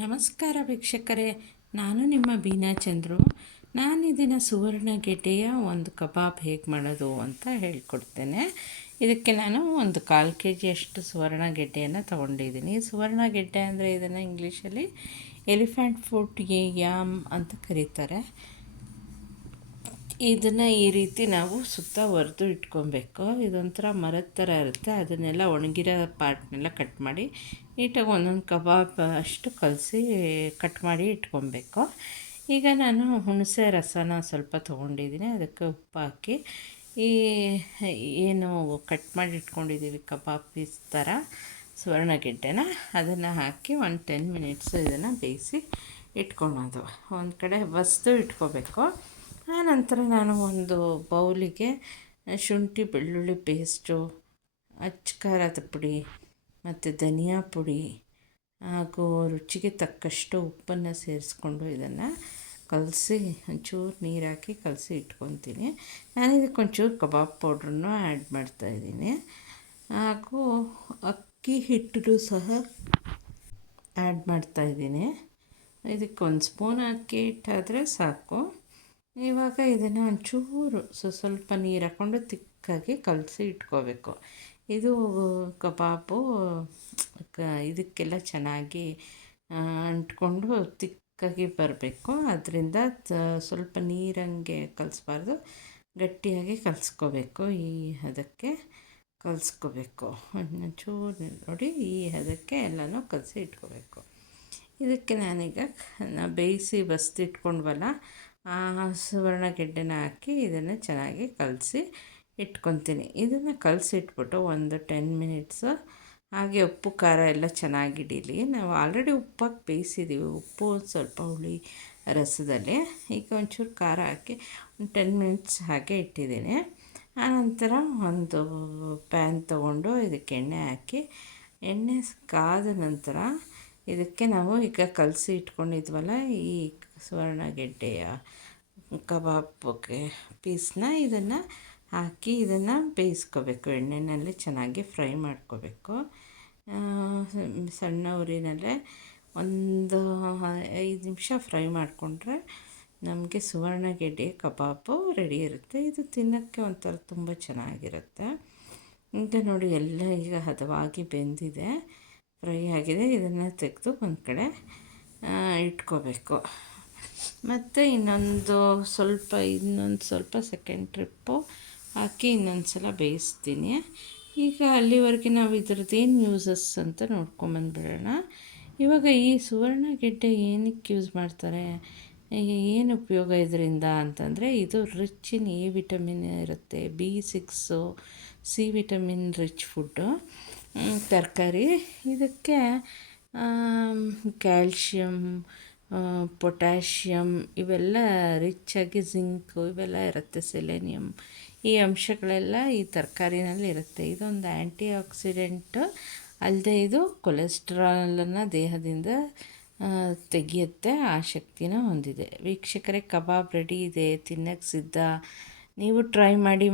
ನಮಸ್ಕಾರ ವೀಕ್ಷಕರೇ, ನಾನು ನಿಮ್ಮ ಬೀನಾ ಚಂದ್ರು. ನಾನಿದಿನ ಸುವರ್ಣಗೆಡ್ಡೆಯ ಒಂದು ಕಬಾಬ್ ಹೇಗೆ ಮಾಡೋದು ಅಂತ ಹೇಳ್ಕೊಡ್ತೇನೆ. ಇದಕ್ಕೆ ನಾನು ಒಂದು 1/4 kg ಸುವರ್ಣಗೆಡ್ಡೆಯನ್ನು ತೊಗೊಂಡಿದ್ದೀನಿ. ಸುವರ್ಣಗೆಡ್ಡೆ ಅಂದರೆ ಇದನ್ನು ಇಂಗ್ಲೀಷಲ್ಲಿ ಎಲಿಫೆಂಟ್ ಫುಟ್ ಯಾಮ್ ಅಂತ ಕರೀತಾರೆ. ಇದನ್ನು ಈ ರೀತಿ ನಾವು ಸುತ್ತ ಒರೆದು ಇಟ್ಕೊಬೇಕು. ಇದೊಂಥರ ಮರದ ಥರ ಇರುತ್ತೆ. ಅದನ್ನೆಲ್ಲ ಒಣಗಿರೋ ಪಾರ್ಟ್ನೆಲ್ಲ ಕಟ್ ಮಾಡಿ ನೀಟಾಗಿ ಒಂದೊಂದು ಕಬಾಬ್ ಅಷ್ಟು ಕಟ್ ಮಾಡಿ ಇಟ್ಕೊಬೇಕು. ಈಗ ನಾನು ಹುಣಸೆ ರಸನ ಸ್ವಲ್ಪ ತೊಗೊಂಡಿದ್ದೀನಿ. ಅದಕ್ಕೆ ಉಪ್ಪು ಹಾಕಿ ಈ ಏನು ಕಟ್ ಮಾಡಿ ಇಟ್ಕೊಂಡಿದ್ದೀವಿ ಕಬಾಬ್ ಪೀಸ್ ಥರ ಸುವರ್ಣಗೆಡ್ಡೆನ ಅದನ್ನು ಹಾಕಿ ಒಂದು 10 ಮಿನಿಟ್ಸ್ ಇದನ್ನು ಬೇಯಿಸಿ ಇಟ್ಕೊಳೋದು. ಒಂದು ಕಡೆ ಬಸಿದು ಇಟ್ಕೋಬೇಕು. ಆನಂತರ ನಾನು ಒಂದು ಬೌಲಿಗೆ ಶುಂಠಿ ಬೆಳ್ಳುಳ್ಳಿ ಪೇಸ್ಟು, ಅಚ್ಚ ಖಾರದ ಪುಡಿ ಮತ್ತು ಧನಿಯಾ ಪುಡಿ ಹಾಗೂ ರುಚಿಗೆ ತಕ್ಕಷ್ಟು ಉಪ್ಪನ್ನು ಸೇರಿಸ್ಕೊಂಡು ಇದನ್ನು ಕಲಸಿ ಒಂಚೂರು ನೀರು ಹಾಕಿ ಕಲಸಿ ಇಟ್ಕೊತೀನಿ. ನಾನು ಇದಕ್ಕೊಂಚೂರು ಕಬಾಬ್ ಪೌಡ್ರನ್ನು ಆ್ಯಡ್ ಮಾಡ್ತಾಯಿದ್ದೀನಿ. ಹಾಗೂ ಅಕ್ಕಿ ಹಿಟ್ಟನ್ನು ಸಹ ಆ್ಯಡ್ ಮಾಡ್ತಾಯಿದ್ದೀನಿ. ಇದಕ್ಕೆ 1 ಸ್ಪೂನ್ ಅಕ್ಕಿ ಹಿಟ್ಟಾದರೆ ಸಾಕು. ಇವಾಗ ಇದನ್ನು ಒಂಚೂರು ಸ್ವಲ್ಪ ನೀರು ಹಾಕ್ಕೊಂಡು ತಿಕ್ಕಾಗಿ ಕಲಸಿ ಇಟ್ಕೋಬೇಕು. ಇದು ಕಬಾಬು ಇದಕ್ಕೆಲ್ಲ ಚೆನ್ನಾಗಿ ಅಂಟ್ಕೊಂಡು ತಿಕ್ಕಾಗಿ ಬರಬೇಕು. ಅದರಿಂದ ಸ್ವಲ್ಪ ನೀರಂಗೆ ಕಲಿಸ್ಬಾರ್ದು, ಗಟ್ಟಿಯಾಗಿ ಕಲಿಸ್ಕೋಬೇಕು. ಈ ಹದಕ್ಕೆ ಕಲಿಸ್ಕೋಬೇಕು. ಒಂಚೂರು ನೋಡಿ, ಈ ಹದಕ್ಕೆ ಎಲ್ಲನೂ ಕಲಸಿ ಇಟ್ಕೋಬೇಕು. ಇದಕ್ಕೆ ನಾನೀಗ ಬೇಯಿಸಿ ಬಸ್ದಿಟ್ಕೊಂಡ್ವಲ್ಲ ಸುವರ್ಣಗೆಡ್ಡೆನ ಹಾಕಿ ಇದನ್ನು ಚೆನ್ನಾಗಿ ಕಲಸಿ ಇಟ್ಕೊತೀನಿ. ಇದನ್ನು ಕಲಸಿಟ್ಬಿಟ್ಟು ಒಂದು 10 ಮಿನಿಟ್ಸು ಹಾಗೆ ಉಪ್ಪು ಖಾರ ಎಲ್ಲ ಚೆನ್ನಾಗಿ ಹಿಡೀಲಿ. ನಾವು ಆಲ್ರೆಡಿ ಉಪ್ಪಾಕಿ ಬೇಯಿಸಿದ್ದೀವಿ. ಉಪ್ಪು ಸ್ವಲ್ಪ ಹುಳಿ ರಸದಲ್ಲಿ. ಈಗ ಒಂಚೂರು ಖಾರ ಹಾಕಿ ಒಂದು 10 ಮಿನಿಟ್ಸ್ ಹಾಗೆ ಇಟ್ಟಿದ್ದೀನಿ. ಆನಂತರ ಒಂದು ಪ್ಯಾನ್ ತೊಗೊಂಡು ಇದಕ್ಕೆ ಎಣ್ಣೆ ಹಾಕಿ, ಎಣ್ಣೆ ಕಾದ ನಂತರ ಇದಕ್ಕೆ ನಾವು ಈಗ ಕಲಸಿ ಇಟ್ಕೊಂಡಿದ್ವಲ್ಲ ಈ ಸುವರ್ಣಗೆಡ್ಡೆಯ ಕಬಾಬ್ಗೆ ಪೀಸ್ನ ಇದನ್ನು ಹಾಕಿ ಇದನ್ನು ಬೇಯಿಸ್ಕೋಬೇಕು. ಎಣ್ಣೆಯಲ್ಲಿ ಚೆನ್ನಾಗಿ ಫ್ರೈ ಮಾಡ್ಕೋಬೇಕು. ಸಣ್ಣ ಉರಿನಲ್ಲೇ ಒಂದು 5 ನಿಮಿಷ ಫ್ರೈ ಮಾಡಿಕೊಂಡ್ರೆ ನಮಗೆ ಸುವರ್ಣಗೆಡ್ಡೆ ಕಬಾಬು ರೆಡಿ ಇರುತ್ತೆ. ಇದು ತಿನ್ನೋಕ್ಕೆ ಒಂಥರ ತುಂಬ ಚೆನ್ನಾಗಿರುತ್ತೆ. ಈಗ ನೋಡಿ, ಎಲ್ಲ ಈಗ ಹದವಾಗಿ ಬೆಂದಿದೆ, ಫ್ರೈ ಆಗಿದೆ. ಇದನ್ನು ತೆಗೆದು ಒಂದು ಕಡೆ ಇಟ್ಕೋಬೇಕು. ಮತ್ತು ಇನ್ನೊಂದು ಸ್ವಲ್ಪ ಸೆಕೆಂಡ್ ಟ್ರಿಪ್ಪು ಹಾಕಿ ಇನ್ನೊಂದು ಸಲ ಬೇಯಿಸ್ತೀನಿ. ಈಗ ಅಲ್ಲಿವರೆಗೆ ನಾವು ಇದ್ರದ್ದೇನು ಯೂಸಸ್ ಅಂತ ನೋಡ್ಕೊಂಬಂದ್ಬಿಡೋಣ. ಇವಾಗ ಈ ಸುವರ್ಣಗೆಡ್ಡೆ ಏನಕ್ಕೆ ಯೂಸ್ ಮಾಡ್ತಾರೆ, ಏನು ಉಪಯೋಗ ಇದರಿಂದ ಅಂತಂದರೆ, ಇದು ರಿಚ್ ಇನ್ ಎ ವಿಟಮಿನ್ ಇರುತ್ತೆ, B6 C vitamin rich food ತರಕಾರಿ. ಇದಕ್ಕೆ ಕ್ಯಾಲ್ಶಿಯಮ್, ಪೊಟ್ಯಾಷಿಯಮ್ ಇವೆಲ್ಲ ರಿಚ್ಚಾಗಿ, ಜಿಂಕು ಇವೆಲ್ಲ ಇರುತ್ತೆ, ಸೆಲೆನಿಯಮ್ ಈ ಅಂಶಗಳೆಲ್ಲ ಈ ತರಕಾರಿನಲ್ಲಿ ಇರುತ್ತೆ. ಇದೊಂದು ಆ್ಯಂಟಿ ಆಕ್ಸಿಡೆಂಟು ಅಲ್ಲದೆ ಇದು ಕೊಲೆಸ್ಟ್ರಾಲನ್ನು ದೇಹದಿಂದ ತೆಗೆಯುತ್ತೆ, ಆ ಶಕ್ತಿನ ಹೊಂದಿದೆ. ವೀಕ್ಷಕರೇ, ಕಬಾಬ್ ರೆಡಿ ಇದೆ, ತಿನ್ನೋಕ್ಕೆ ಸಿದ್ಧ. ನೀವು ಟ್ರೈ ಮಾಡಿ.